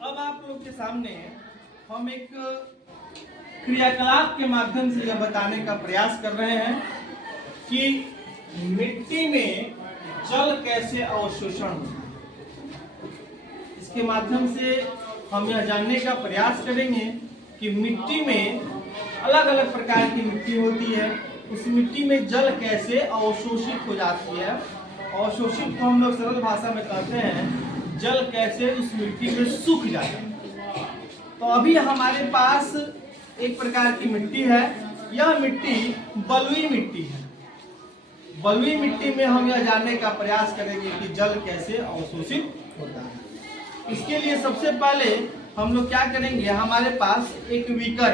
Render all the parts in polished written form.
अब आप लोग के सामने हम एक क्रियाकलाप के माध्यम से यह बताने का प्रयास कर रहे हैं कि मिट्टी में जल कैसे अवशोषण होता है। इसके माध्यम से हम यह जानने का प्रयास करेंगे कि मिट्टी में अलग अलग प्रकार की मिट्टी होती है, उस मिट्टी में जल कैसे अवशोषित हो जाती है। अवशोषित को हम लोग सरल भाषा में कहते हैं जल कैसे उस मिट्टी में सूख जाता है। तो अभी हमारे पास एक प्रकार की मिट्टी है, यह मिट्टी बलुई मिट्टी है। बलुई मिट्टी में हम यह जानने का प्रयास करेंगे कि जल कैसे अवशोषित होता है। इसके लिए सबसे पहले हम लोग क्या करेंगे, हमारे पास एक बीकर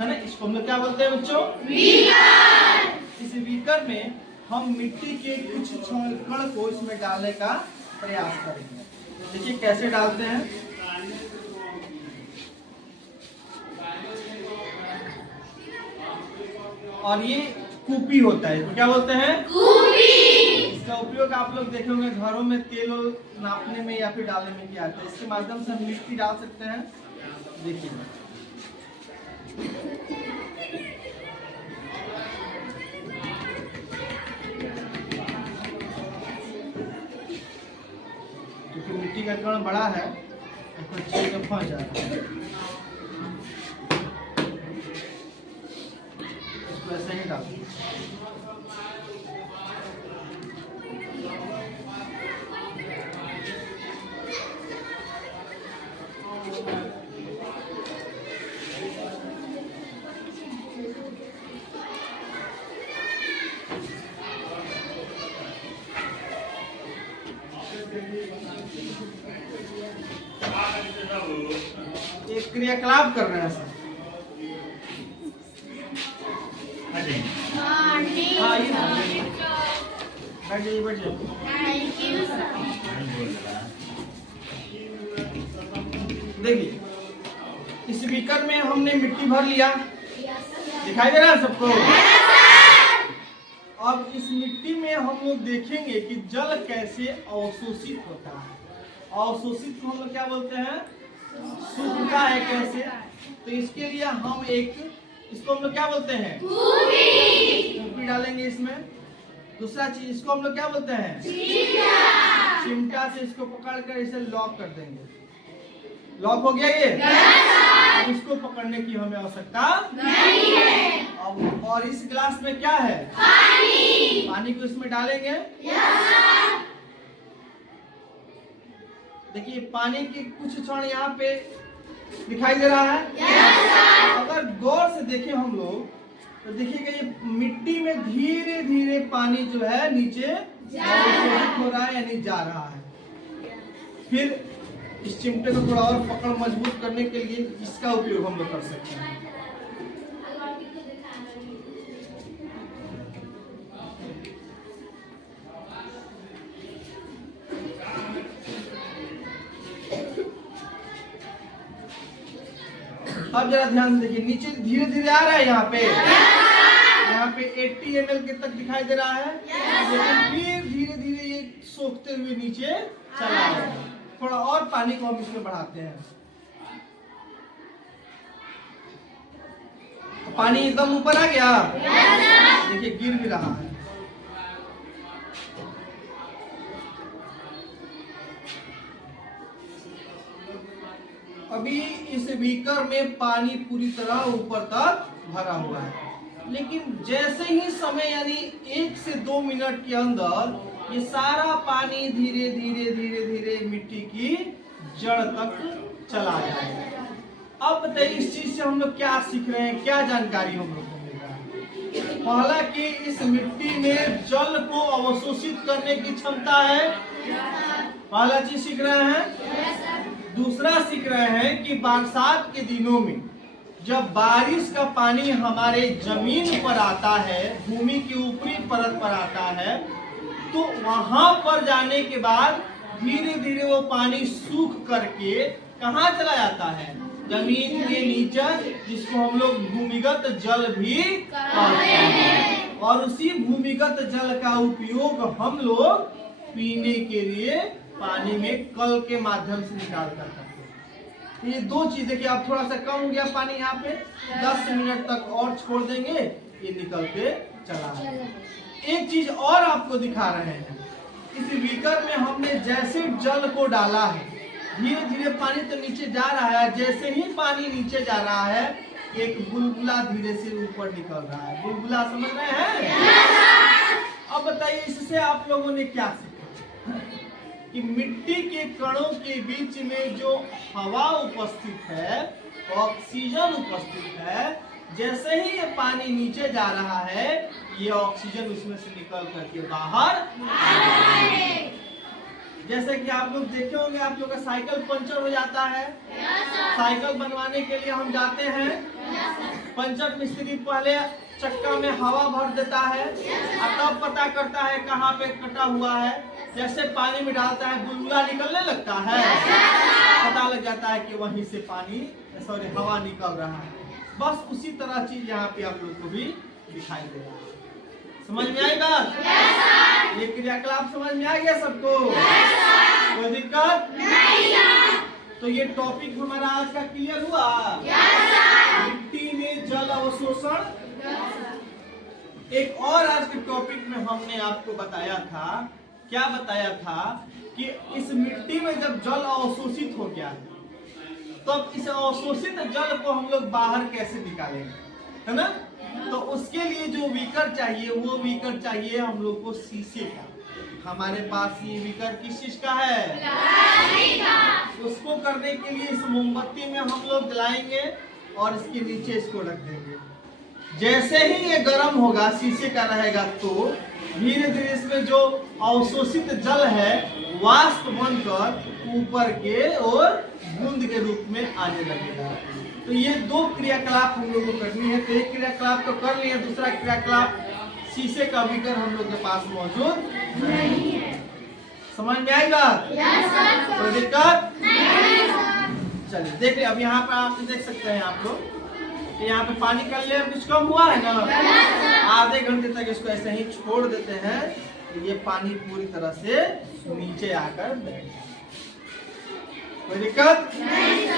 है ना, इसको हम लोग क्या बोलते हैं बच्चों, बीकर। इस बीकर में हम मिट्टी के कुछ कण को इसमें डालने का प्रयास करेंगे। देखिए कैसे डालते हैं। और ये कूपी होता है, तो क्या बोलते हैं, कूपी। इसका उपयोग आप लोग देखे होंगे घरों में तेल नापने में या फिर डालने में किया जाता है। इसके माध्यम से हम मिट्टी डाल सकते हैं। देखिए क्योंकि मिट्टी का कण बड़ा है तो अच्छे से फंस जाता है। इसको ऐसे ही डाल एक क्रियाकलाप कर रहे हैं सर। देखिए इस बीकर में हमने मिट्टी भर लिया, दिखाई दे रहा है सबको। अब इस मिट्टी में हम लोग देखेंगे कि जल कैसे अवशोषित होता है। अवशोषित को हम लोग क्या बोलते हैं, सूखता है कैसे। तो इसके लिए हम इसको हम लोग क्या बोलते हैं, कूपी डालेंगे इसमें। दूसरा चीज इसको हम लोग क्या बोलते हैं, चिमटा से इसको पकड़कर इसे लॉक कर देंगे। लॉक हो गया ये। अब इसको पकड़ने की हमें आवश्यकता नहीं है। अब और इस गिलास में क्या है, पानी को इसमें डालेंगे। देखिए पानी के कुछ क्षण यहाँ पे दिखाई दे रहा है। अगर गौर से देखें हम लोग तो देखिएगा ये मिट्टी में धीरे धीरे पानी जो है नीचे हो रहा है यानी जा रहा है। फिर इस चिमटे को थोड़ा और पकड़ मजबूत करने के लिए इसका उपयोग हम लोग कर सकते हैं। अब जरा ध्यान से देखिए, नीचे धीरे धीरे आ रहा है यहाँ पे। यहाँ पे 80 ml के तक दिखाई दे रहा है, लेकिन फिर धीरे धीरे ये सोखते हुए नीचे चला है। थोड़ा और पानी को हम इसमें बढ़ाते हैं। पानी एकदम ऊपर आ गया, देखिए गिर भी रहा है। अभी इस बीकर में पानी पूरी तरह ऊपर तक भरा हुआ है, लेकिन जैसे ही समय यानी 1 से 2 मिनट के अंदर ये सारा पानी धीरे धीरे धीरे धीरे मिट्टी की जड़ तक चला जाएगा। अब बताइए इस चीज से हम लोग क्या सीख रहे हैं, क्या जानकारी हम लोग को मिल रहा है। पहला कि इस मिट्टी में जल को अवशोषित करने की क्षमता है, पहला चीज सीख रहे हैं। दूसरा सीख रहे हैं कि बरसात के दिनों में जब बारिश का पानी हमारे जमीन पर आता है, भूमि की ऊपरी परत पर आता है, तो वहां पर जाने के बाद धीरे धीरे वो पानी सूख करके कहाँ चला जाता है, जमीन के नीचे, जिसको हम लोग भूमिगत जल भी कहते हैं। और उसी भूमिगत जल का उपयोग हम लोग पीने के लिए पानी में कल के माध्यम से निकाल कर सकते हैं। ये दो चीज देखिए, आप थोड़ा सा कम हो गया पानी यहाँ पे, 10 मिनट तक और छोड़ देंगे, ये निकल के चला जाएगा। एक चीज और आपको दिखा रहे हैं, इस बीकर में हमने जैसे जल को डाला है, धीरे धीरे पानी तो नीचे जा रहा है, जैसे ही पानी नीचे जा रहा है एक बुलबुला धीरे से ऊपर निकल रहा है। बुलबुला समझ रहे हैं? अब बताइए इससे आप लोगों ने क्या सीखा कि मिट्टी के कणों के बीच में जो हवा उपस्थित है, ऑक्सीजन उपस्थित है, जैसे ही ये पानी नीचे जा रहा है ये ऑक्सीजन उसमें से निकल करके बाहर। जैसे कि आप लोग देखे होंगे, आप लोग का साइकिल पंचर हो जाता है, साइकिल बनवाने के लिए हम जाते हैं, पंचर मिस्त्री पहले चक्का में हवा भर देता है और तब पता करता है कहाँ पे कटा हुआ है। जैसे पानी में डालता है बुलबुला निकलने लगता है, पता लग जाता है कि वहीं से हवा निकल रहा है। बस उसी तरह चीज यहाँ पे आप लोग को भी दिखाई दे रहा है। समझ में आई बात? ये क्रियाकलाप समझ में आ गया सबको? कोई दिक्कत नहीं? तो ये टॉपिक हमारा आज का क्लियर हुआ? मिट्टी में जल अवशोषण। एक और आज के टॉपिक में हमने आपको बताया था, क्या बताया था कि इस मिट्टी में जब जल अवशोषित हो गया है तब इस अवशोषित जल को हम लोग बाहर कैसे निकालेंगे, है ना? तो उसके लिए जो बीकर चाहिए वो बीकर चाहिए हम लोग को शीशे का। हमारे पास ये बीकर किस चीज का है? उसको करने के लिए इस मोमबत्ती में हम लोग जलाएंगे और इसके नीचे इसको रख देंगे। जैसे ही ये गर्म होगा, शीशे का रहेगा, तो धीरे धीरे इसमें जो अवशोषित जल है वाष्प बनकर ऊपर के और बूंद के रूप में आने लगेगा। तो ये दो क्रियाकलाप हम लोग को करनी है। तो एक क्रियाकलाप तो कर लिए, दूसरा क्रियाकलाप शीशे का बीकर हम लोग के पास मौजूद नहीं है। समझ में आई बात? कोई दिक्कत? चलिए देखिए, अब यहाँ पर आप देख सकते हैं आप लोग, यहाँ पे पानी का लेयर कुछ कम हुआ है ना, आधे घंटे तक इसको ऐसे ही छोड़ देते हैं तो ये पानी पूरी तरह से नीचे आकर बैठेगा। कोई दिक्कत नहीं?